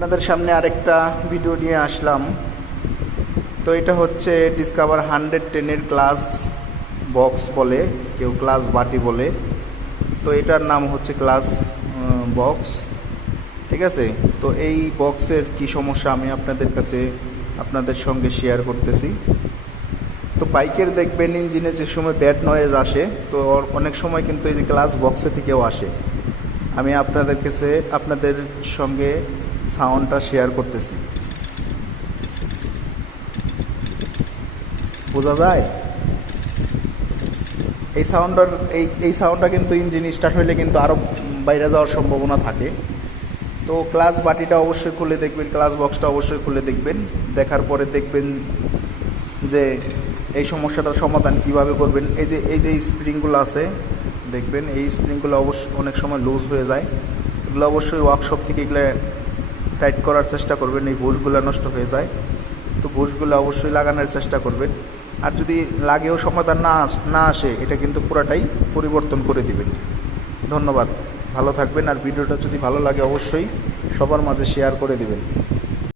আপনাদের সামনে আরেকটা ভিডিও নিয়ে আসলাম। তো এটা হচ্ছে ডিসকভার হান্ড্রেড টেনের ক্লাস বক্স বলে, কেউ ক্লাস বাটি বলে। তো এটার নাম হচ্ছে ক্লাস বক্স ঠিক আছে? তো এই বক্সের কি সমস্যা আমি আপনাদের কাছে, আপনাদের সঙ্গে শেয়ার করতেছি। তো বাইকের দেখবেন ইঞ্জিনে যে সময় ব্যাড নয়েজ আসে, তো অনেক সময় কিন্তু এই যে গ্লাস বক্সে থেকেও আসে। আমি আপনাদের কাছে, আপনাদের সঙ্গে সাউন্ডটা শেয়ার করতেছি। বোঝা যায়? এই সাউন্ডটার, এই এই সাউন্ডটা কিন্তু ইঞ্জিন স্টার্ট হইলে কিন্তু আরও বাইরে যাওয়ার সম্ভাবনা থাকে। তো ক্লাস বাটিটা অবশ্যই খুলে দেখবেন ক্লাস বক্সটা অবশ্যই খুলে দেখবেন। দেখার পরে দেখবেন যে এই সমস্যাটার সমাধান কীভাবে করবেন। এই যে এই যে স্প্রিংগুলো আছে, দেখবেন এই স্প্রিংগুলো অবশ্য অনেক সময় লুজ হয়ে যায়। এগুলো অবশ্যই ওয়ার্কশপ থেকে এগুলো টাইট করার চেষ্টা করবেন, এই বুশগুলো নষ্ট হয়ে যায়। তো বুশগুলো অবশ্যই লাগানোর চেষ্টা করবেন। আর যদি লাগেও সমাধান না না আসে, এটা কিন্তু পুরাটাই পরিবর্তন করে দিবেন। ধন্যবাদ। ভালো থাকবেন। আর ভিডিওটা যদি ভালো লাগে, অবশ্যই সবার মাঝে শেয়ার করে দিবেন।